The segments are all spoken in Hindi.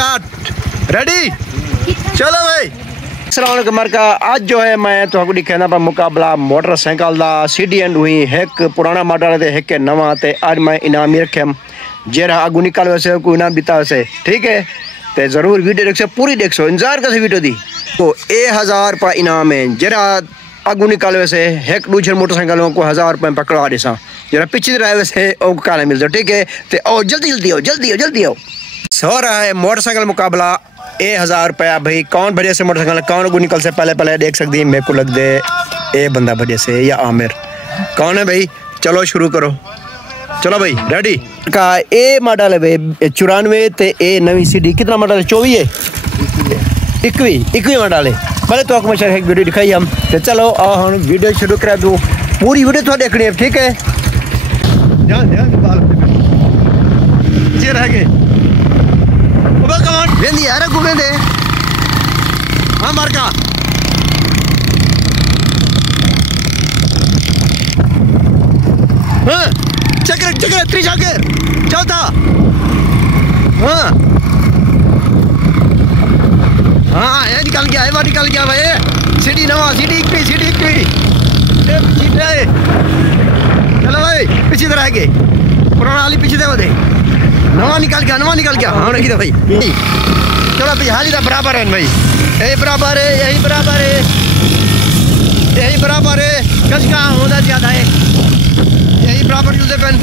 स्टार्ट रेडी चलो भाई। अस्सलाम मरका आज जो है मैं तो दिखाना पा मुकाबला मोटरसाइकिल दा सीडी एंड हुई एक पुराना मॉडल ते एक नवा ते आज मैं इनाम रखम जेरा आगू निकाल वैसे को इनाम दिता वैसे ठीक है ते जरूर वीडियो देख पूरी देख सो इंतजार कर वीडियो दी तो 1000 रुपया इनाम है जेरा आगू निकाल वैसे एक दूसरे मोटरसाइकिलों को 1000 रुपये पकड़ा दिसा जरा पीछे रहे वैसे काले मिल जाओ ठीक है ते ओ जल्दी आओ सो रहा है मोटरसाइकिल मुकाबला 1000 रुपया भाई कौन बढ़िया से मोटरसाइकिल कौन आगू निकल से पहले देख सकती है मेरे को लग दे ए बंदा बढ़िया से या आमिर कौन है भाई चलो शुरू करो चलो भाई रेडी का ए मॉडल है भाई 94 ते ए नवी सीडी कितना मॉडल है 24 है 21 मॉडल है पहले तो आपको एक वीडियो दिखाई हम तो चलो हम वीडियो शुरू करा दूँ पूरी वीडियो तो देखनी है ठीक है ध्यान बाल ये रह गए वेंदी यार घूमे दे हाँ मारका हाँ चक्कर त्रिचक्कर चौथा हाँ ये निकल गया भाई सीडी नवा सीडी इक्वी चलो भाई पीछे तरह के पुराना वाली पीछे दे नवा निकल गया हाँ नहीं भाई चलो भाई हाली तो बराबर है भाई यही बराबर है कस का होना ज्यादा है यही बराबर जुलते पेन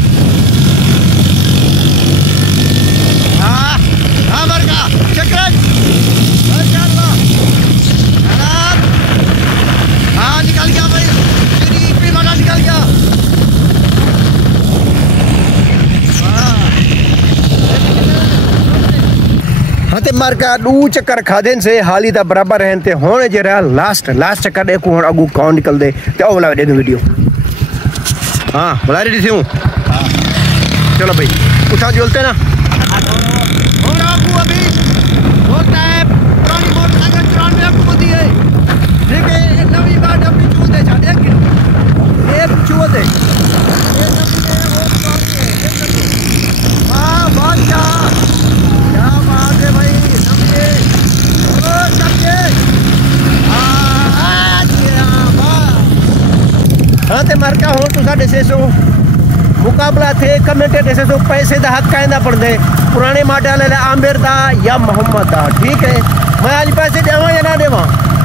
हाँ मरका चक्कर हाँ निकल गया भाई निकल गया हाँ ते मारका दू चक्कर खादेन से हाली ता बराबर हैं ते होने जरा लास्ट चक्कर देखो हुन अगू कौन निकल दे ते ओ वाला देखो वीडियो हाँ बुला रेडी थी हूँ चलो भाई उठा जोलते ना और आपको अभी बोलता है पुरानी मोटरसाइकिल 94 आपको बोलती है ठीक है एक नवी बात अपनी चूल दे जा देख एक चूल दे हाँ बादशाह क्या बात है भाई समझे हाँ ते मरका हो तो साढ़े 600 मुकाबला थे कमेंटे 600 पैसे दा हक कहना पड़ते पुराने मॉडल आमिर दा या मोहम्मद दा ठीक है मैं आज पैसे देवा या ना देवा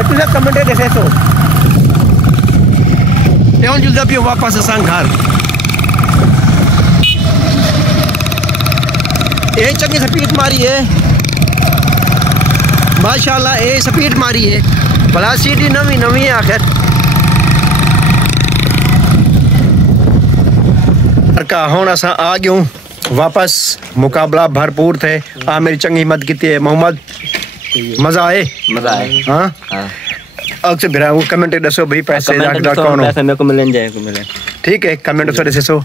तुझे कमेंटे 600 जुलदा पियो वापस संग घर ये चंगी स्पीड मारी है माशाल्लाह ये स्पीड मारी है भला सीडी नवी है आखिर का हुन असा आ गयूं वापस मुकाबला भरपूर थे आ मेरी चंगी मत की है मोहम्मद मजा आए हाँ अक्सर बिरा वो कमेंट दसो भाई पैसे कौन पैसे मेरे को मिले ठीक है कमेंट से दसो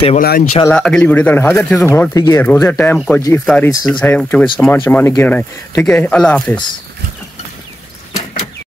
ते बोला इंशाल्लाह अगली वीडियो तक हाजिर थे तो होन थी रोजे टाइम को जी इफ्तारी सामान गिरना है ठीक है अल्लाह हाफिज।